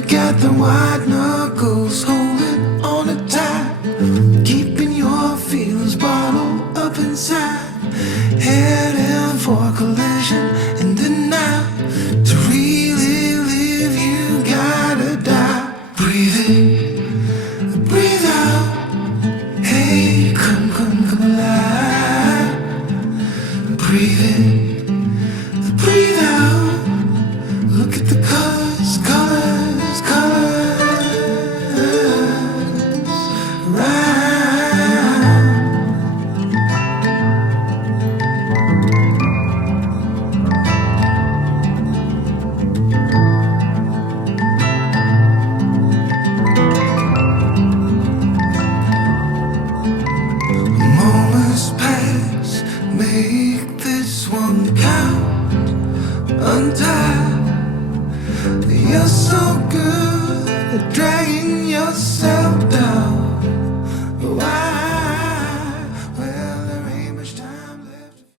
You got the white knuckles holding on it tight, keeping your feelings bottled up inside, heading for collision in the night. To really live, you gotta die. Breathe in, breathe out. Hey, come alive. Breathe in, breathe out. Look at the colors, colors, colors around. Moments pass, make this one count. Untie. You're so good at dragging yourself down. Why?